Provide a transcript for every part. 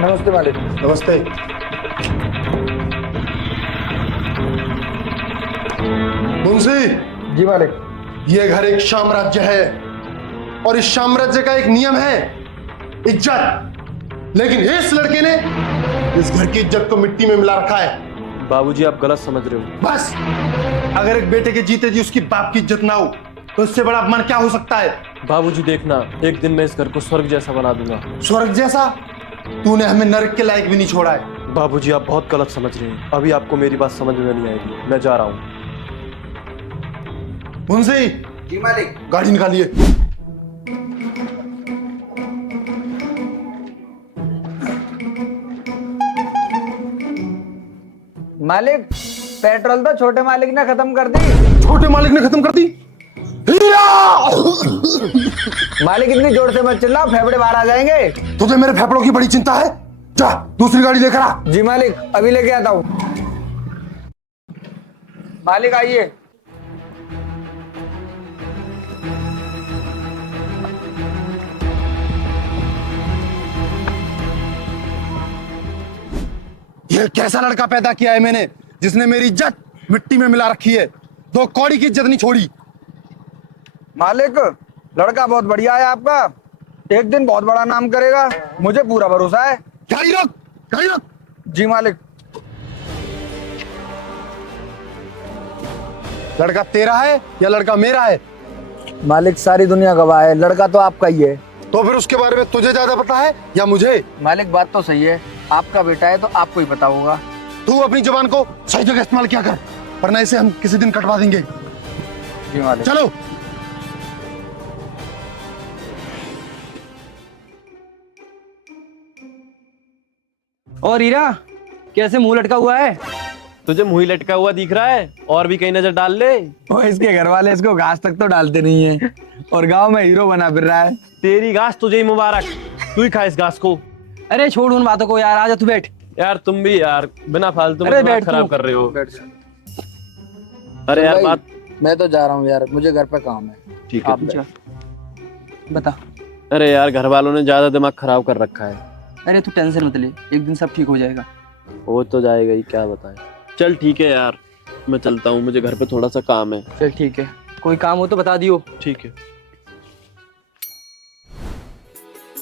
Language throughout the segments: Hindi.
नमस्ते मालिक। नमस्ते। मुंशी, जी मालिक। ये घर एक साम्राज्य है और इस साम्राज्य का एक नियम है, इज्जत। लेकिन इस लड़के ने इस घर की इज्जत को मिट्टी में मिला रखा है। बाबूजी आप गलत समझ रहे हो। बस, अगर एक बेटे के जीते जी उसकी बाप की इज्जत ना हो तो इससे बड़ा अपमान क्या हो सकता है? बाबूजी देखना, एक दिन मैं इस घर को स्वर्ग जैसा बना दूंगा। स्वर्ग जैसा? तूने हमें नरक के लायक भी नहीं छोड़ा है। बाबूजी आप बहुत गलत समझ रहे हैं, अभी आपको मेरी बात समझ में नहीं आएगी। मैं जा रहा हूँ। मुंशी, जी मालिक। गाड़ी निकालिए। मालिक, पेट्रोल तो छोटे मालिक ने खत्म कर दी। छोटे मालिक ने खत्म कर दी? हीरा! मालिक इतनी जोर से मत चिल्लाओ, फेफड़े बाहर आ जाएंगे। तुझे मेरे फेफड़ों की बड़ी चिंता है? जा दूसरी गाड़ी लेकर आ। जी मालिक, अभी लेके आता हूँ। मालिक आइए। ये कैसा लड़का पैदा किया है मैंने, जिसने मेरी इज्जत मिट्टी में मिला रखी है। दो कौड़ी की इज्जत नहीं छोड़ी। मालिक, लड़का बहुत बढ़िया है आपका, एक दिन बहुत बड़ा नाम करेगा, मुझे पूरा भरोसा है। गाड़ी रोक, गाड़ी रोक। जी मालिक। लड़का तेरा है या लड़का मेरा है? मालिक सारी दुनिया गवाह है, लड़का तो आपका ही है। तो फिर उसके बारे में तुझे ज्यादा पता है या मुझे? मालिक बात तो सही है, आपका बेटा है तो आपको ही पता होगा। तू अपनी जुबान को सही जगह इस्तेमाल किया कर, वरना इसे हम किसी दिन कटवा देंगे। जी मालिक। चलो। और हीरा, कैसे मुंह लटका हुआ है? तुझे मुंह ही लटका हुआ दिख रहा है, और भी कहीं नजर डाल ले। वो इसके घर वाले इसको घास तक तो डालते नहीं है और गांव में हीरो बना फिर रहा है। तेरी घास तुझे ही मुबारक, तू ही खा इस घास को। अरे छोड़ उन बातों को यार, आजा तू बैठ। यार तुम भी यार बिना फालतू में अरे दिमाग बैठ खराब तू। कर रहे हो। बैठ। अरे यार भाई, बात मैं तो जा रहा हूँ यार, मुझे घर पे काम है। ठीक है। आप अच्छा, बता। अरे यार घर वालों ने ज्यादा दिमाग खराब कर रखा है। अरे तू टेंशन मत ले, एक दिन सब ठीक हो जाएगा। हो तो जाएगा ही, क्या बताए। चल ठीक है यार, मैं चलता हूँ, मुझे घर पे थोड़ा सा काम है। चल ठीक है, कोई काम हो तो बता दियो। ठीक है।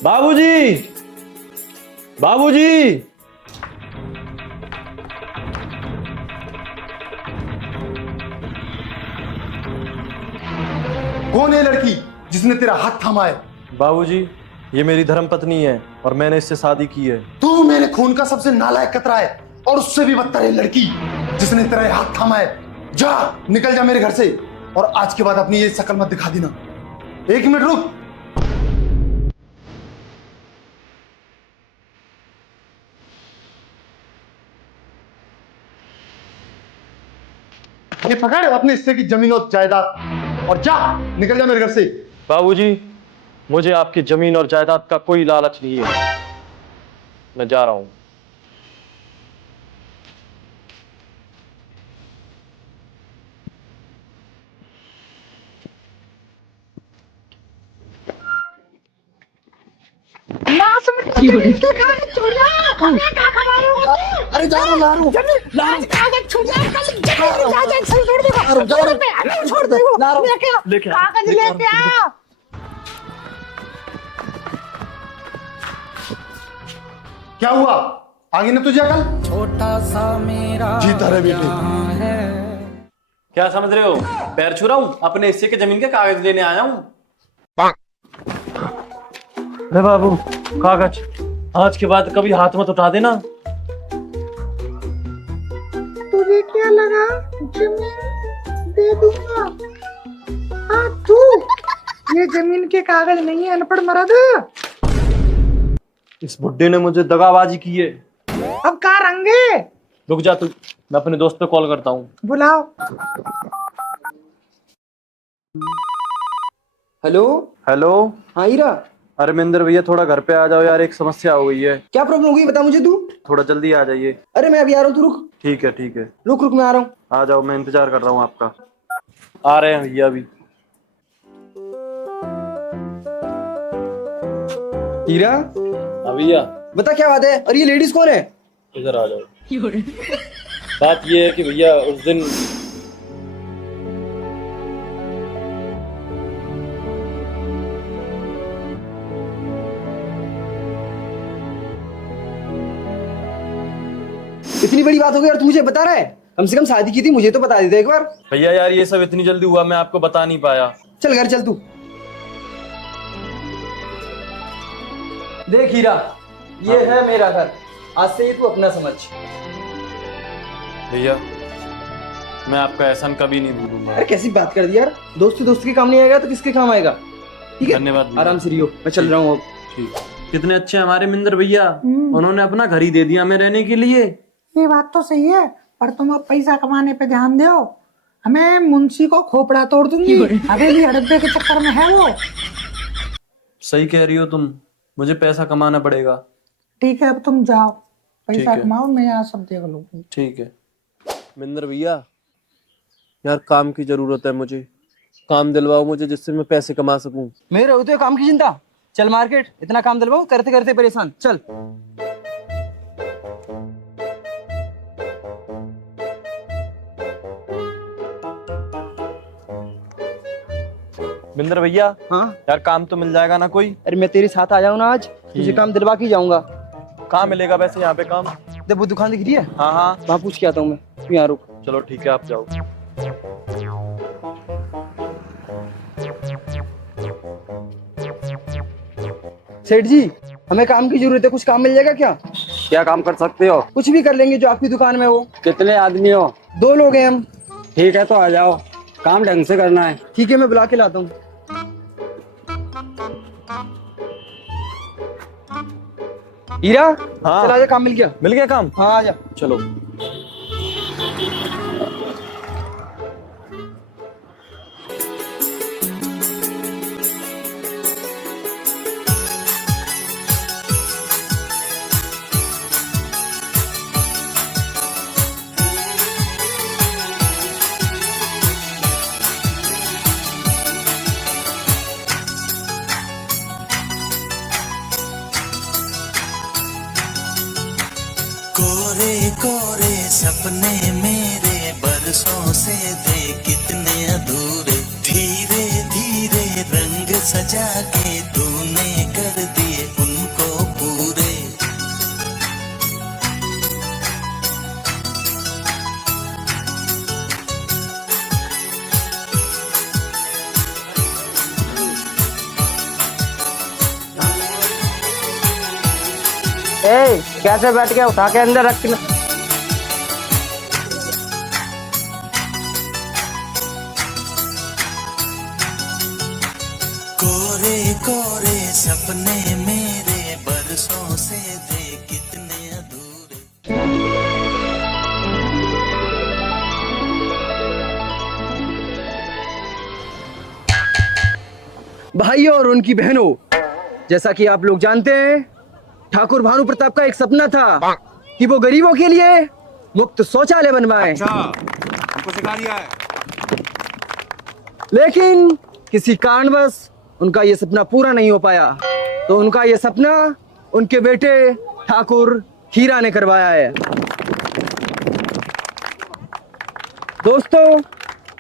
बाबूजी, बाबूजी। कौन है लड़की जिसने तेरा हाथ थामा है? बाबूजी ये मेरी धर्मपत्नी है और मैंने इससे शादी की है। तू मेरे खून का सबसे नालायक कतरा है, और उससे भी बदतर है लड़की जिसने तेरा ये हाथ थामा है। जा, निकल जा मेरे घर से, और आज के बाद अपनी ये शक्ल मत दिखा देना। एक मिनट रुक। ये पकड़ अपने हिस्से की जमीन और जायदाद, और जा, निकल जा मेरे घर से। बाबूजी मुझे आपकी जमीन और जायदाद का कोई लालच नहीं है, मैं जा रहा हूं। अरे जा रहा हूँ, ला रहा हूँ। लेके आ। क्या हुआ? आगे ना तुझे अकल? छोटा सा मेरा जीता रहे बेटे। क्या समझ रहे हो, पैर छू रहा हूं? अपने हिस्से के जमीन के कागज लेने आया हूं। अरे बाबू, कागज आज के बाद कभी हाथ मत उठा देना। तुझे क्या लगा जमीन दे दूंगा? हाँ तू, ये जमीन के कागज नहीं है अनपढ़ मर्द। इस बुड्ढे ने मुझे दगाबाजी की है। अब कहाँ रंगे? रुक जा तू, मैं अपने दोस्त पे कॉल करता हूँ। बुलाओ। हेलो। हेलो। हाँ हीरा, अरे महेंद्र भैया थोड़ा घर पे आ जाओ यार, एक समस्या हो गई है। क्या प्रॉब्लम होगी बता मुझे तू। थोड़ा जल्दी आ जाइए। अरे मैं अभी आ रहा हूँ, तू रुक। ठीक है ठीक है, रुक रुक, मैं आ रहा हूँ। आ जाओ, मैं इंतजार कर रहा हूँ आपका। आ रहे हैं भैया अभी। हीरा, भैया बता क्या बात है, और ये लेडीज कौन है? इधर आ जाओ। बात ये है कि भैया उस दिन इतनी बड़ी बात हो गई और तू मुझे बता रहा है? कम से कम शादी की थी, मुझे तो बता देता एक बार। भैया यार ये सब इतनी जल्दी हुआ, मैं आपको बता नहीं पाया। चल घर चल तू। देख हीरा, ये है मेरा घर, आज से ही तू अपना समझ। भैया मैं आपका एहसान कभी नहीं भूलूंगा। अरे कैसी बात कर दी यार, दोस्त दोस्त के काम नहीं आएगा तो किसके काम आएगा? ठीक है, धन्यवाद भैया। आराम से रियो, मैं चल रहा हूँ अब। ठीक। कितने अच्छे हमारे मिंदर भैया, उन्होंने अपना घर ही दे दिया हमें रहने के लिए। ये बात तो सही है, पर तुम अब पैसा कमाने पे ध्यान दो। हमें मुंशी को खोपड़ा तोड़ दूंगी, अभी भी हड़ब्बे के चक्कर में है वो। सही कह रही हो तुम, मुझे पैसा कमाना पड़ेगा। ठीक है, अब तुम जाओ, ठीक पैसा है। कमाओ, मैं यहाँ सब देख लूंगी। ठीक है। मिंदर भैया यार काम की जरूरत है मुझे, काम दिलवाओ मुझे जिससे मैं पैसे कमा सकूं। मेरे होते काम की चिंता, चल मार्केट, इतना काम दिलवाओ, करते करते परेशान, चल। मिंदर भैया हाँ, यार काम तो मिल जाएगा ना कोई? अरे मैं तेरे साथ आ जाऊँ ना आज, तुझे काम दिलवा के ही जाऊंगा। कहाँ मिलेगा वैसे यहाँ पे काम? जब वो दुकान दिख रही है हाँ हाँ वहाँ पूछ के आता हूँ मैं, तू यहाँ रुक। चलो ठीक है, आप जाओ। सेठ जी, हमें काम की जरूरत है, कुछ काम मिल जाएगा क्या? क्या काम कर सकते हो? कुछ भी कर लेंगे जो आपकी दुकान में हो। कितने आदमी हो? 2 लोग हैं हम। ठीक है तो आ जाओ, काम ढंग से करना है। ठीक है, मैं बुला के लाता हूँ। हीरा, हाँ। चल आजा, काम मिल गया। मिल गया काम? हाँ आजा। चलो। कोरे कोरे सपने मेरे बरसों से थे कितने अधूरे, धीरे धीरे रंग सजा के तूने कर दिए उनको पूरे। ए, कैसे बैठ के उठा के अंदर रखना। कोरे कोरे सपने मेरे बरसों से थे कितने अधूरे। भाइयों और उनकी बहनों, जैसा कि आप लोग जानते हैं, ठाकुर भानु प्रताप का एक सपना था कि वो गरीबों के लिए मुफ्त शौचालय बनवाए। हमको सिखा दिया है। लेकिन किसी कारणवश उनका ये सपना पूरा नहीं हो पाया, तो उनका ये सपना उनके बेटे ठाकुर हीरा ने करवाया है। दोस्तों,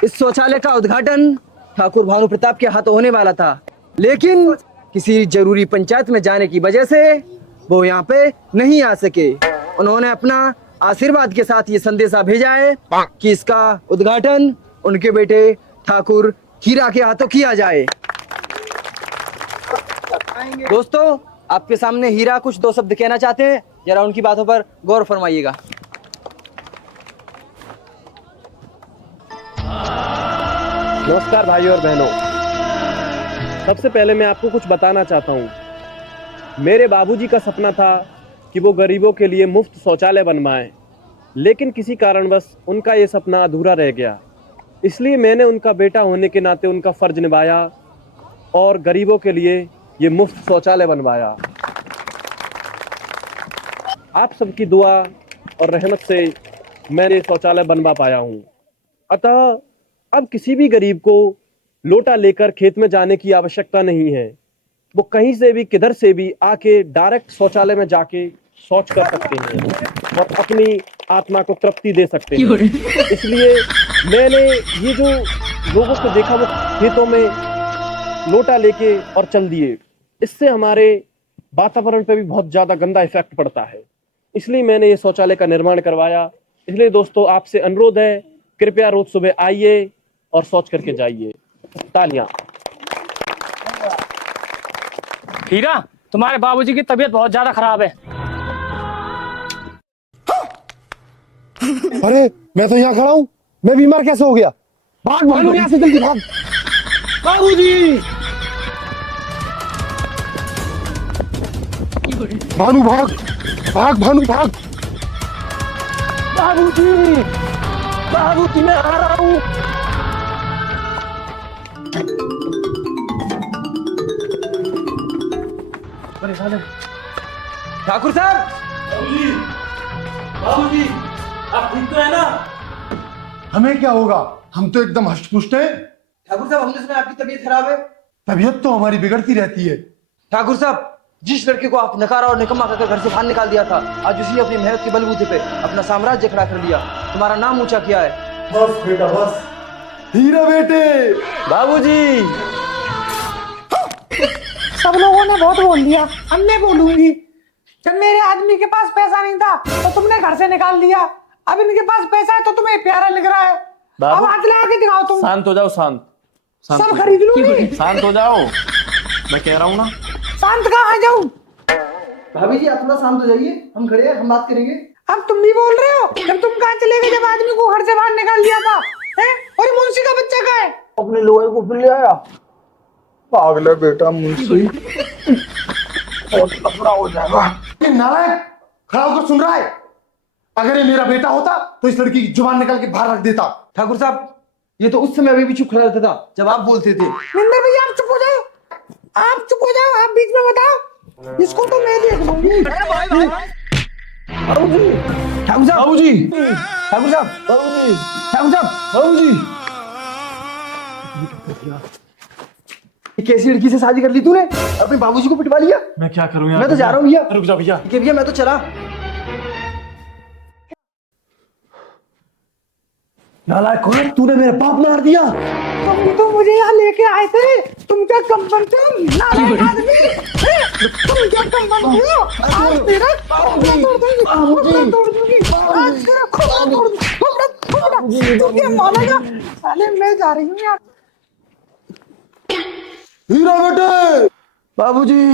इस शौचालय का उद्घाटन ठाकुर भानु प्रताप के हाथों होने वाला था, लेकिन किसी जरूरी पंचायत में जाने की वजह से वो यहाँ पे नहीं आ सके। उन्होंने अपना आशीर्वाद के साथ ये संदेशा भेजा है कि इसका उद्घाटन उनके बेटे ठाकुर हीरा के हाथों किया जाए। दोस्तों, आपके सामने हीरा कुछ 2 शब्द कहना चाहते हैं, जरा उनकी बातों पर गौर फरमाइएगा। नमस्कार भाइयों और बहनों, सबसे पहले मैं आपको कुछ बताना चाहता हूँ। मेरे बाबूजी का सपना था कि वो गरीबों के लिए मुफ्त शौचालय बनवाएं, लेकिन किसी कारणवश उनका ये सपना अधूरा रह गया। इसलिए मैंने उनका बेटा होने के नाते उनका फर्ज निभाया और गरीबों के लिए ये मुफ्त शौचालय बनवाया। आप सबकी दुआ और रहमत से मैंने शौचालय बनवा पाया हूँ। अतः अब किसी भी गरीब को लोटा लेकर खेत में जाने की आवश्यकता नहीं है। वो कहीं से भी किधर से भी आके डायरेक्ट शौचालय में जाके शौच कर सकते हैं और अपनी आत्मा को तृप्ति दे सकते हैं। इसलिए मैंने ये जो लोगों को देखा वो खेतों में लोटा लेके और चल दिए, इससे हमारे वातावरण पे भी बहुत ज्यादा गंदा इफेक्ट पड़ता है। इसलिए मैंने ये शौचालय का निर्माण करवाया। इसलिए दोस्तों आपसे अनुरोध है, कृपया रोज सुबह आइए और शौच करके जाइए। तालियां। हीरा, तुम्हारे बाबूजी की तबीयत बहुत ज्यादा खराब है। अरे मैं तो यहाँ खड़ा हूँ, मैं बीमार कैसे हो गया? भाग भागो यहाँ से, जल्दी भाग। बाबूजी, भानु भाग, भाग भानु भाग। बाबूजी, बाबूजी मैं आ रहा हूँ। ठाकुर साहब, बाबूजी आप ठीक तो है ना? हमें क्या होगा, हम तो एकदम हष्ट-पुष्ट हैं। ठाकुर साहब, हमने सुना आपकी तबीयत खराब है। तबीयत तो हमारी बिगड़ती रहती है। ठाकुर साहब, जिस लड़के को आप नकारा और निकम्मा कहकर घर से बाहर निकाल दिया था, आज उसने अपनी मेहनत के बलबूते पे अपना साम्राज्य खड़ा कर लिया, तुम्हारा नाम ऊंचा किया है। बस बेटा बस, हीरा बेटे। बाबूजी, सब लोगों ने बहुत बोल दिया, अब मैं बोलूंगी। जब मेरे आदमी के पास पैसा नहीं था तो तुमने घर से निकाल दिया, अब इनके पास पैसा है तो तुम्हें प्यारा लग रहा है। अब हाथ लगा के दिखाओ तुम। शांत हो जाओ, शांत सब खरीद लूंगी। शांत हो जाओ, मैं कह रहा हूँ ना। शांत कहाँ जाऊं? भाभी जी आप थोड़ा शांत हो जाइए, हम खड़े हैं, हम बात करेंगे। अब तुम भी बोल रहे हो? जब तुम कहाँ चले गए जब आदमी को घर से बाहर निकाल दिया था? हैं? और ये मुंशी का बच्चा कहाँ है? अपने लोहे को फिर ले आया। पागल है बेटा मुंशी, बहुत लफड़ा हो जाएगा। ये नालायक खड़ा होकर सुन रहा है। अगर ये मेरा बेटा होता तो इस लड़की की जुबान निकाल के बाहर रख देता। ठाकुर साहब, ये तो उस समय अभी भी चुप खड़ा रहता था जब आप बोलते थे। निंदर भैया आप चुप हो जाओ, आप चुप हो जाओ, आप बीच में बताओ, इसको तो मैं देख लूंगी। बाबूजी, ठाकुर साहब, बाबूजी, ठाकुर साहब, बाबूजी, ठाकुर साहब, बाबूजी। कैसी लड़की से शादी कर ली तूने? अपने बाबूजी को पिटवा लिया। मैं क्या करूँ यार? मैं तो जा रहा हूँ भैया। रुक जाओ भैया। ठीक है भैया, मैं तो चला। नालायक कौन? तूने मेरे बाप मार दिया। तुम तो मुझे यहाँ लेके आए थे, तुम क्या कम बनते हो? नालायक आदमी, तुम क्या कम बनते हो? आज तेरा खोपड़ा तोड़ दूंगी, खोपड़ा तोड़ दूंगी, आज तेरा खोपड़ा तोड़ दूंगी, खोपड़ा। तू क्या मानेगा? साले मैं जा रही हूँ यार। हीरा बेटे, बाबूजी।